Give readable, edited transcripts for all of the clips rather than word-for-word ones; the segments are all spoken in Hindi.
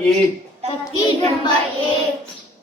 1.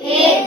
1.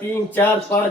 3 4 5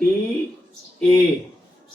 TA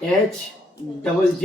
HJJ.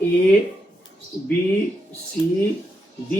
ABCD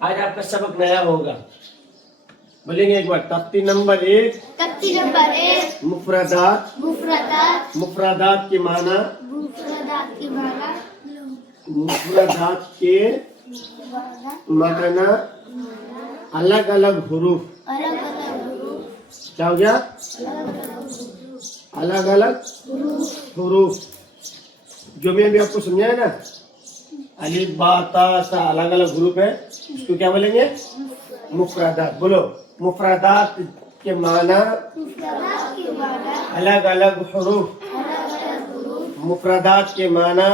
आज आपका सबक नया होगा. बोलेंगे एक बार. तख्ती नंबर 1. तख्ती नंबर 1 मुफरदात. मुफरदात मुफरदात के माना. मुफरदात की माना मुफरदात के माना अलग अलग हुरूफ. अलग अलग हुरूफ क्या हो गया? अलग अलग हुरूफ. जो मैं अभी आपको समझाया ना, अलिफ बा ता सा अलग अलग हुरूफ है, इसको क्या बोलेंगे? मुफरदात. बोलो. मुफरदात के माना मुफरदात की माना अलग अलग हुरूफ. मुफरदात के माना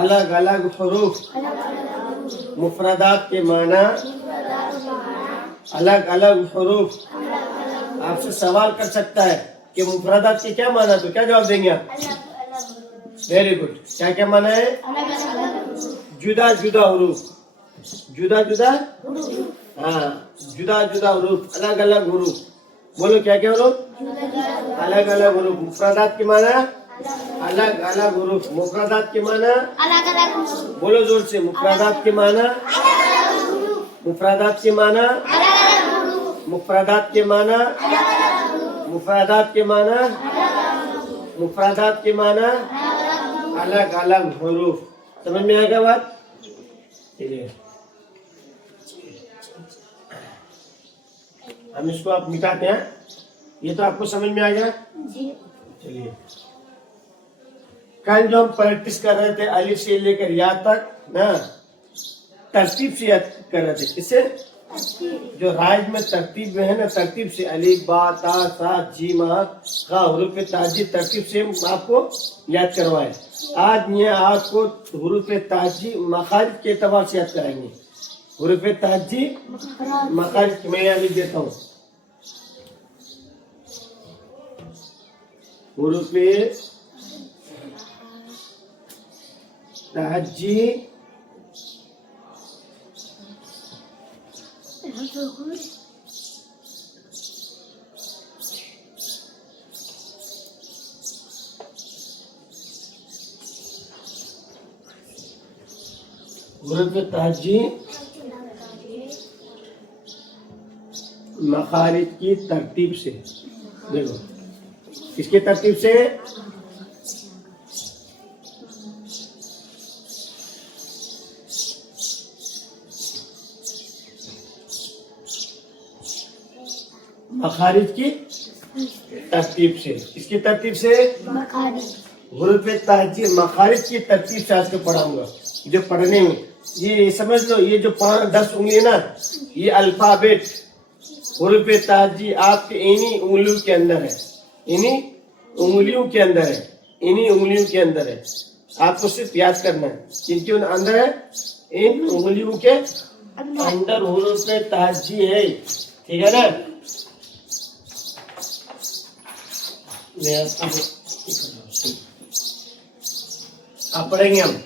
अलग अलग हुरूफ. मुफरदात के माना अलग अलग हुरूफ. आपसे सवाल कर सकता है कि मुफरदात के क्या माना, तो क्या जवाब देंगे आप? Very good. क्या क्या माना है? जुदा जुदा हुरूफ. जुदा जुदा, हाँ, जुदा जुदा हुरूफ, अलग अलग हुरूफ. बोलो क्या क्या हुरूफ? अलग अलग हुरूफ. मुफरदात के माना अलग अलग हुरूफ. मुफरदात के माना, अलग अलग बोलो जोर से. मुफरदात के माना, मुफरदात के माना, मुफरदात के माना, मुफरदात के माना, मुफरदात के माना अलग अलग हुरूफ. समझ में आ गया बात? चलिए हम इसको आप मिटाते हैं. ये तो आपको समझ में आ गया. चलिए कल जो हम प्रैक्टिस कर रहे थे अलिफ से लेकर या तक ना, तरतीब से याद कर रहे थे. किससे? जो राज में तरतीब में है ना, तरतीब से अलिफ बा ता सा जीम खा हुरूफ ताजी तरतीब से आपको याद करवाए. आज ये आपको हुरूफ ताजी मखारिज के एतबार से याद कराएंगे. हुरूफ ताजी मखारिज मैं यहाँ लिख देता हूँ. हुरूफ ताजी हुरूफ ताजी मखारिज की तरतीब से. देखो किसकी तरतीब से? मखारिज की तरतीब से. किसकी तरतीब से? हुरूफ ताजी मखारिज की तरतीब से आज को पढ़ाऊंगा. जो पढ़ने में ये समझ लो, ये जो 5-10 उंगली है ना, ये अल्फाबेट हुरूफ ताजी आपके इन्हीं उंगलियों के अंदर है. इन्हीं उंगलियों के अंदर है. इन्हीं उंगलियों के अंदर है. आपको सिर्फ याद करना है किनके अंदर है? इन उंगलियों के अंदर हुरूफ ताजी है. ठीक है ना? आप पढ़ेंगे हम.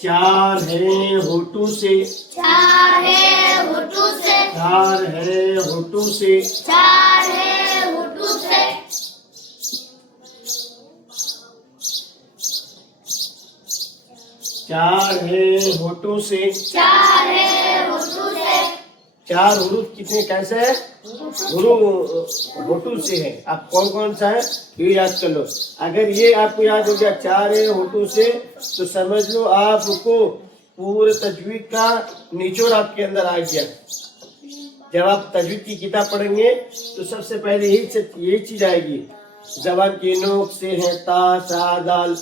4 है होठों से, 4 है होठों से, 4 है होठों से, 4 है होठों से, 4 है होठों से, 4 है होठों से. 4 हुरूफ कितने कैसे है? होठों से है. आप कौन कौन सा है ये याद कर लो. अगर ये आपको याद हो गया 4 है होठों से, तो समझ लो आपको पूरे तजवीद का निचोड़ आपके अंदर आ गया. जब आप तजवीद की किताब पढ़ेंगे तो सबसे पहले यही चीज आएगी. जबान की नोक से है ता सा दाल,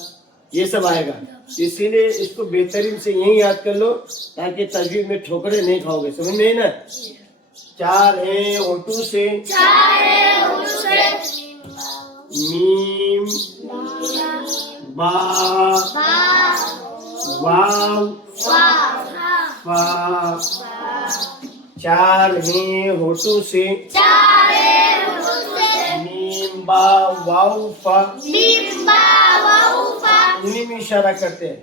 ये सब आएगा. इसीलिए इसको बेहतरीन से यही याद कर लो ताकि तजवीद में ठोकरे नहीं खाओगे. समझ में ना? 4 है होठों से, 4 है होठों से, मीम बा वाव फा. 4 है होठों से, 4 है होठों से, मीम बा वाव फा. मीम बा वाव फा. उन्हीं में इशारा करते हैं.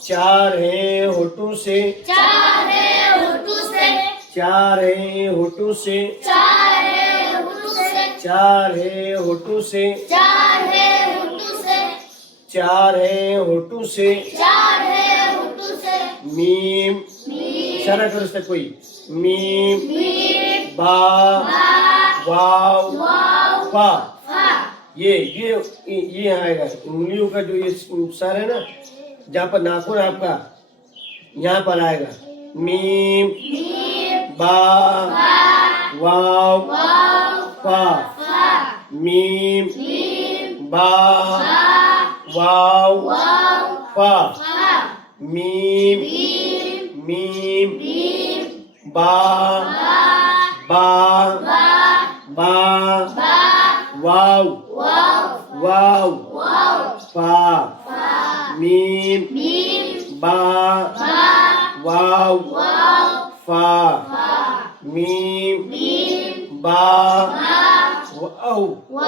4 है होठों से, 4 है होठों से, 4 है होठों से, 4 है होठों से, 4 है होठों से, 4 है होठों से, 4 है होठों से, 4 है मीम इशारा करो उससे कोई मीम बा वाव फा ये आएगा उंगलियों का जो ये सर है ना जहाँ पर नाखून है आपका यहाँ पर आएगा मीम बा वाव फा मीम बा वाव फा मीम बा वाव फा मीम बा वाव फा मीम बा वाव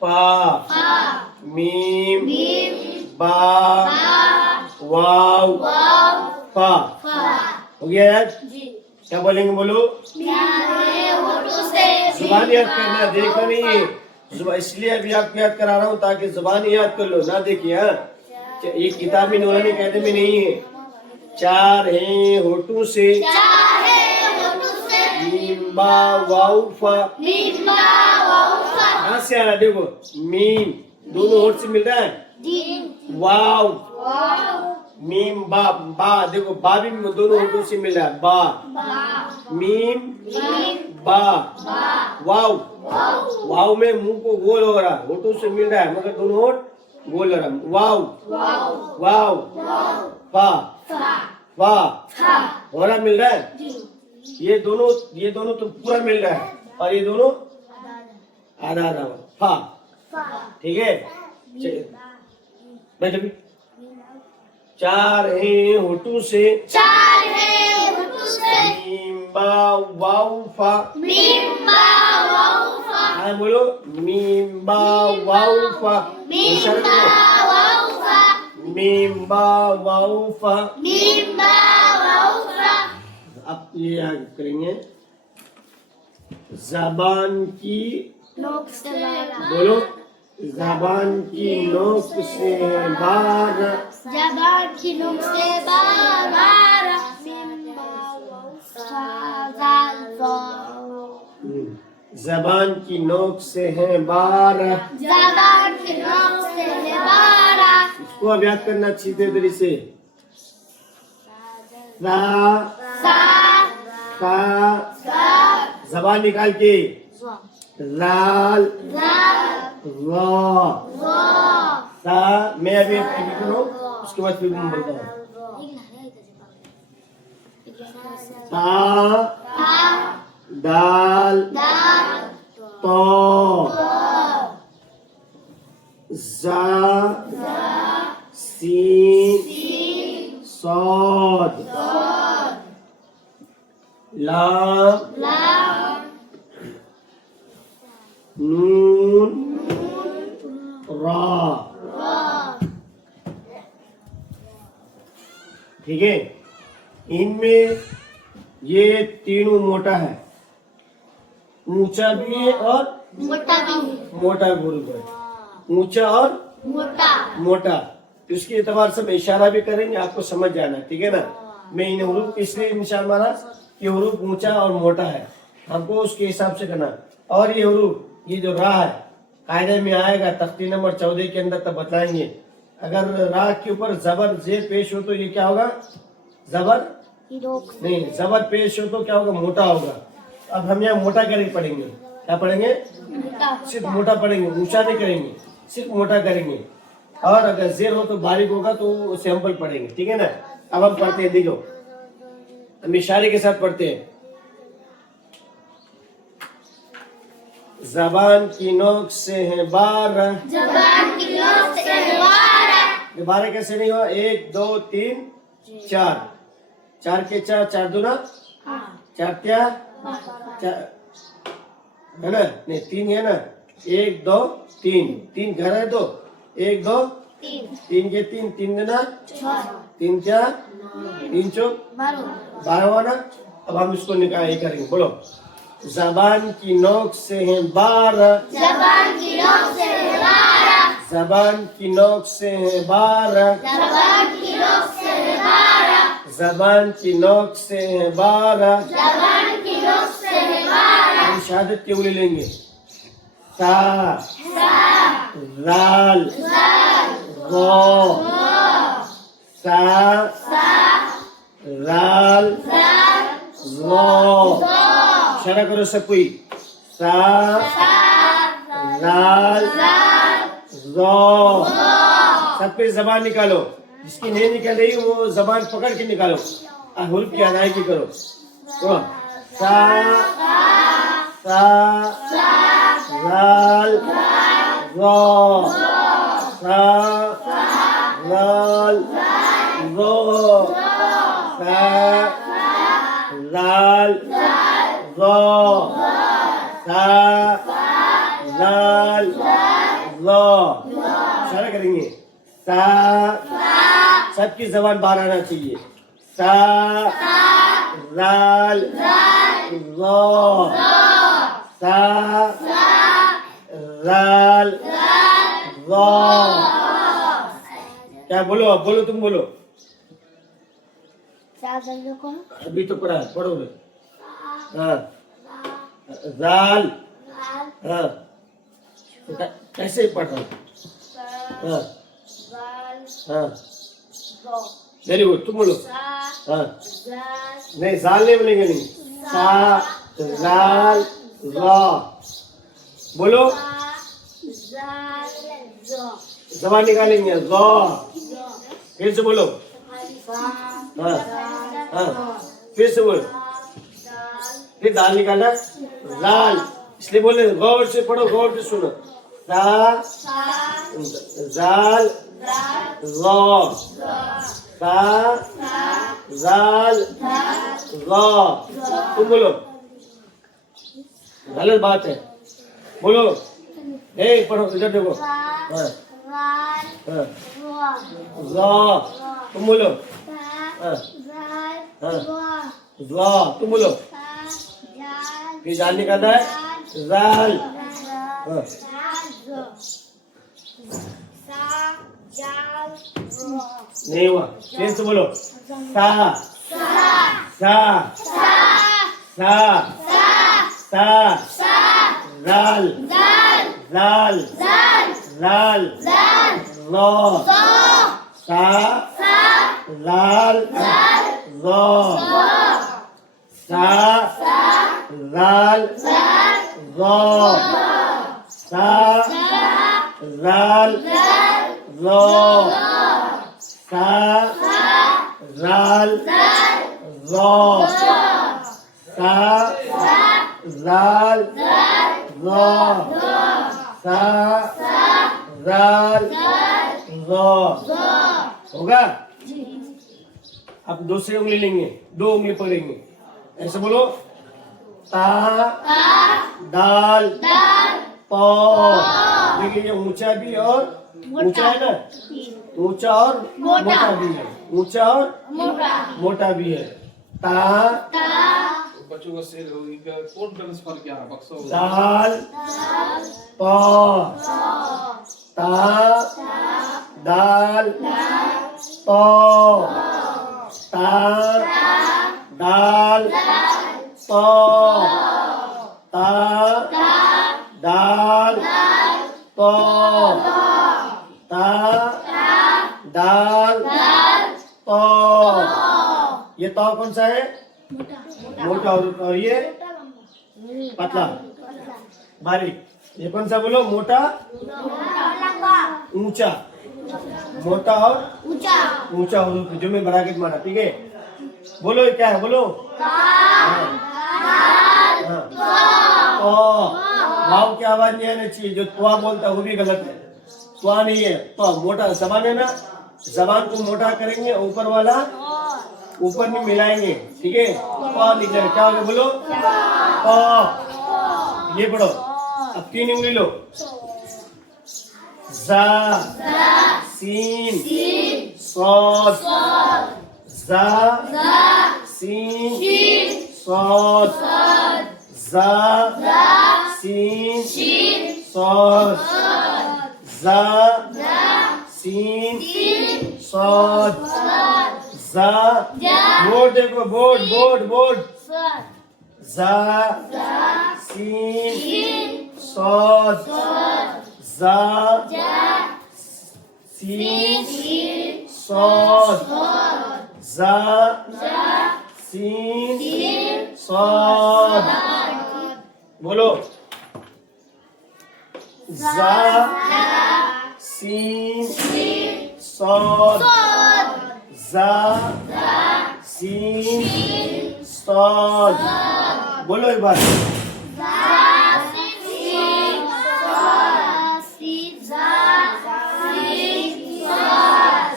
फा मीम बा वाव फा हो गया यार क्या बोलेंगे बोलो जुबान याद करना देखना नहीं है इसलिए अभी आपको याद करा रहा हूँ ताकि जुबान याद कर लो ना देखिए हाँ ये किताब में नूरानी कायदे में नहीं है चार हैं होठों से मीम बा वाव फा कहाँ से आ रहा देखो मीम दोनों होठ से मिल रहा है वाव मीम बा देखो बा भी दोनों होठों से मिल रहा है बा मीम बा वाव में मुंह को गोल हो रहा है होठों से मिल रहा है मगर दोनों होठ गोल हो रहा है वाव फा हो रहा मिल रहा है ये दोनों तो पूरा मिल रहा है और ये दोनों आधा फा ठीक है बैठ अभी चार हैं होठों से मीम बा वाव फा हाँ बोलो मीम बा वाव फा मीम बा वाव फा अब ये याद करेंगे ज़बान की बोलो ज़बान की नोक से बार ज़बान की नोक से है बार इसको अब याद करना अच्छी तरीके से ज़बान निकाल के लाल सा मैं अभी करूँ उसके बाद फिर मैं बोलता हूँ ता दाल तो जा सीन सौद लाम नून रा ठीक है इनमें ये तीनों मोटा है ऊंचा भी है और मोटा गुरु है ऊंचा और मोटा तो इसके एतबार से मैं इशारा भी करेंगे आपको समझ जाना ठीक है ना मैं इन हुरूफ इसलिए निशान मारा ये हुरूफ ऊंचा और मोटा है हमको उसके हिसाब से करना और ये हुरूफ ये जो रा है कायदे में आएगा तख्ती नंबर 14 के अंदर तब बताएंगे अगर रा के ऊपर जबर जे पेश हो तो ये क्या होगा जबर नहीं जबर पेश हो तो क्या होगा मोटा होगा अब हम यहाँ मोटा करके पढ़ेंगे क्या पढ़ेंगे सिर्फ मोटा पढ़ेंगे ऊंचा नहीं करेंगे सिर्फ मोटा करेंगे और अगर जेर हो तो बारीक होगा तो सैंपल पढ़ेंगे ठीक है ना अब हम पढ़ते हैं देखो हम इशारे के साथ पढ़ते हैं जबान की नोक से है 12 12 कैसे नहीं हुआ 1 2 3 4 4 के 4 4 दूना 4 क्या है ना नहीं 3 है ना 1 2 3 3 घर है तो 1 2 3 के 3 3 दूना 3 क्या 3 चौक 12 हुआ ना अब हम इसको निकाल करेंगे बोलो जबान की नोक से है 12 जबान की नोक से है 12 जबान की नोक से है 12, जबान की नोक से है 12, हम शहादत के उंगली लेंगे। सा, सा, लाल, लाल, गो, सा, सा, लाल, लाल, लो, दो, इशारा करो सब कोई। सा, सा, लाल, लाल, लो, दो, सब पे जबान निकालो। जिसकी नहीं निकल रही वो जबान पकड़ के निकालो। हुर्फ की अदायगी करो। बोलो, सा, सा, लाल, रो, सा, लाल, रो, सा, लाल, रो, सा, लाल, रो। इशारा करेंगे। सा, सबकी जबान बाहर आना चाहिए। सा, लाल, रो, सा, लाल, रो। क्या बोलो? अब बोलो, तुम बोलो। अभी तो पढ़ा है, पढ़ो रे। हाँ, लाल, हाँ, तो कैसे पढ़ रहा हूँ? हाँ, हाँ, वेरी गुड, तुम बोलो। हाँ, नहीं जाल नहीं बोलेंगे, नहीं। सा, लाल, रा, बोलो। जबान निकालेंगे। रा, फिर से बोलो। हाँ, हाँ, फिर से बोलो। फिर दाल निकालना। लाल, इसलिए बोले गौर से पढ़ो, गौर से सुनो। सा, जाल, रा, सा, जाल, रा। तुम बोलो। गलत बात है, बोलो। पढ़ो, इधर देखो। हाँ, हाँ, रा, तुम बोलो। हाँ, हाँ, रा, तुम बोलो। फिर जाल निकालना है। जाल, हाँ, नहीं हुआ, फिर से बोलो। सा, सा, सा, सा, लाल, लाल, लाल, रो, सा, लाल, रो, सा, लाल, रो, सा, लाल, रो, सा, लाल, रो, सा, लाल, रो, सा, लाल, रो। होगा? अब दूसरी उंगली लेंगे, 2 उंगली पकड़ेंगे, ऐसे बोलो। ता, दाल, पो। देखिए ये ऊंचा भी और ऊंचा है ना, ऊंचा और मोटा भी है, ऊंचा और मोटा भी है। ता, बच्चों का सिर कोट बैलेंस पर क्या है बक्सा दाल, पो, ता, दाल, पो, ता, दाल, पो, ता, दाल, पो, ता, दाल, पो। ये तो कौन सा है? मोटा। और ये पतला, बारीक। ये कौन सा बोलो? मोटा, ऊंचा। मोटा और ऊंचा, जो में ब्रैकेट मारा, ठीक है। बोलो ये क्या है? बोलो। वाव की आवाज नहीं आनी चाहिए, जो त्वा बोलता है वो भी गलत है। त्वा नहीं है, तो मोटा जबान है ना, जबान को मोटा करेंगे, ऊपर वाला ऊपर में मिलाएंगे, ठीक है। त्वा निकलेगा, क्या होगा? बोलो। ये पढ़ो। अब 3 उंगली लो। जा, सीन, सौद, जा, सीन, सौद, जा, सीन, सौद, जा, सीन, सौद, जा, बोर्ड देखो, बोर्ड बोर्ड बोर्ड। सर जा, सीन, सौद, जा, सीन, सौद, जा, सीन, सौद। बोलो, जा, सीन, सौद, जा, सीन, सौद। बोलो एक बार।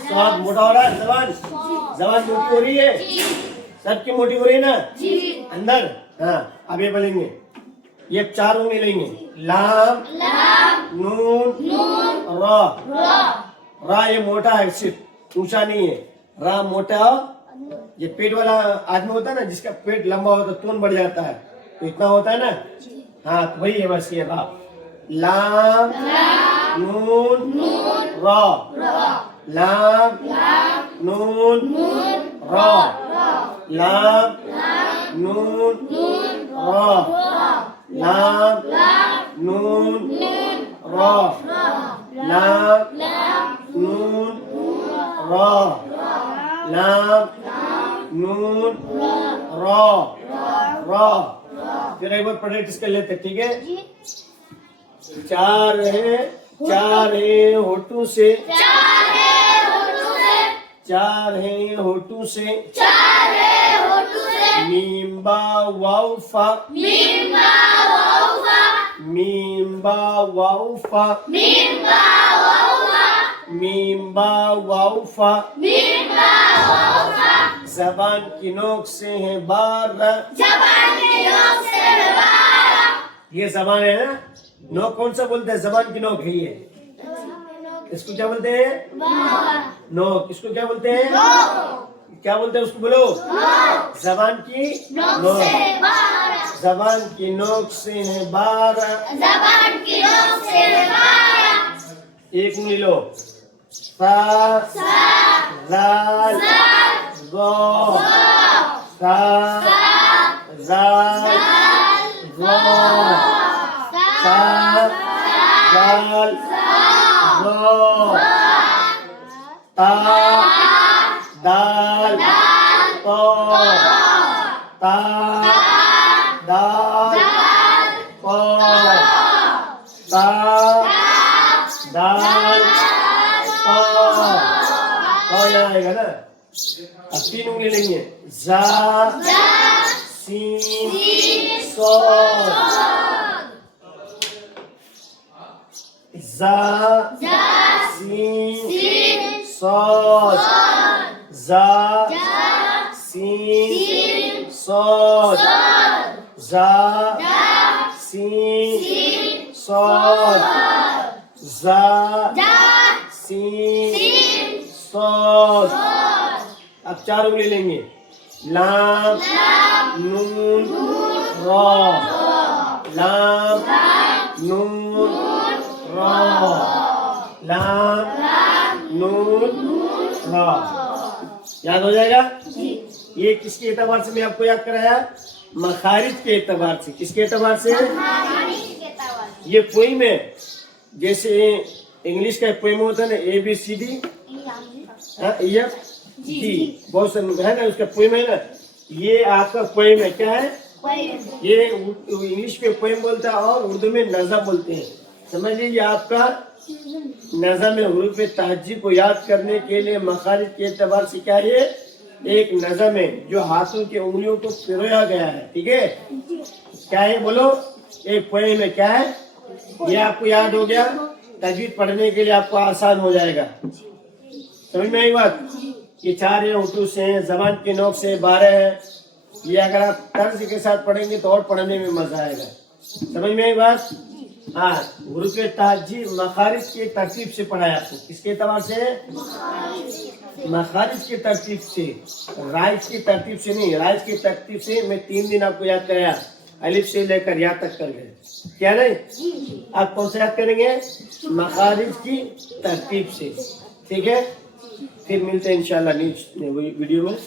सौद मोटा हो रहा है, जबान जबान मोटी हो रही है, सबकी मोटी हो रही है ना अंदर। हाँ, अब ये बोलेंगे, ये 4 उंगली लेंगे, लाम, नून, रा। रा ये मोटा है, सिर्फ ऊंचा नहीं है। रा मोटा, ये पेट वाला आदमी होता है ना, जिसका पेट लंबा होता है, तोन बढ़ जाता है, तो इतना होता है ना। हाँ, तो वही है बस ये रा। लाम, नून, रा। लाम, नून, रा। लाम, नून, रा। लाम, नून, रा। लाम, नून, रा। लाम, नून, रा। रा। फिर एक बार प्रैक्टिस कर लेते, ठीक है। 4 है, 4 है होठों से, 4 है होठों से। मीम बा वाव फा, मीम बा वाव फा, मीम बा वाव फा। जबान की नोक से है 12, ये जबान है ना। नोक कौन सा बोलते हैं? जबान की नोक है ये। इसको क्या बोलते हैं? नोक। इसको क्या बोलते हैं? क्या बोलते हैं उसको? बोलो। जबान की नोक। जबान की नोक से है 12। एक उंगली लो, सा, जाल, गो, सा, जाल, गो, सा, जाल, गो, ता, दाल, तो, ता, दाल, तो, ता, दाल, तो आएगा ना। अब 3 उंगली लेंगे, जा, सीन, सौद। जा, सीन, सौद। जा, सीन, सौद। जा, सीन, सौद। जा, सीन, सौद। अब 4 उंगली लेंगे, लाम, नून, रा। लाम, नून, रा। लाम, नून, रा। याद हो जाएगा? ये किसके एतबार से मैं आपको याद कराया? मखारिज के एतबार से। किसके एतबार से? ये पोइम है, जैसे इंग्लिश का पोइम होता है ना, ABCD, EF G, बहुत सारे है ना, उसका पोइम है ना। ये आपका पोइम है, क्या है? ये इंग्लिश में पोइम बोलता है और उर्दू में नज़म बोलते हैं। समझ लीजिए, आपका नज़म में हुरूफ तहज्जी को याद करने के लिए मखारिज के एतबार से क्या है? एक नज़म है जो हाथों की उंगलियों को पिरोया गया है, ठीक है। क्या है बोलो? एक पोएम है, क्या है? ये आपको याद हो गया, तजवीद पढ़ने के लिए आपको आसान हो जाएगा। समझ में आई बात? ये 4 है उर्दू से, जबान की नोक से 12 है। ये अगर आप तर्ज के साथ पढ़ेंगे तो और पढ़ने में मजा आएगा। समझ में आई बात? हाँ, हुरूफ तहज्जी मखारिज की तरतीब से पढ़ाया आपको। किसके एतबार से? मखारिज की तरतीब से, राइज की तरतीब से नहीं। राइज की तरतीब से मैं 3 दिन आपको याद कराया, अलिफ से लेकर या तक कर गए, क्या नहीं? आप कौन सा याद करेंगे? मखारिज की तरतीब से, ठीक है। फिर मिलते हैं इंशाल्लाह नेक्स्ट वीडियो में।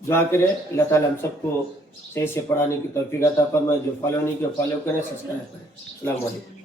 दुआ करें अल्लाह ताला हम सबको सही से पढ़ाने की तौफीक अता फरमाए, जो फॉलो नहीं किया फॉलो करें, सब्सक्राइब करें। अस्सलाम वालेकुम।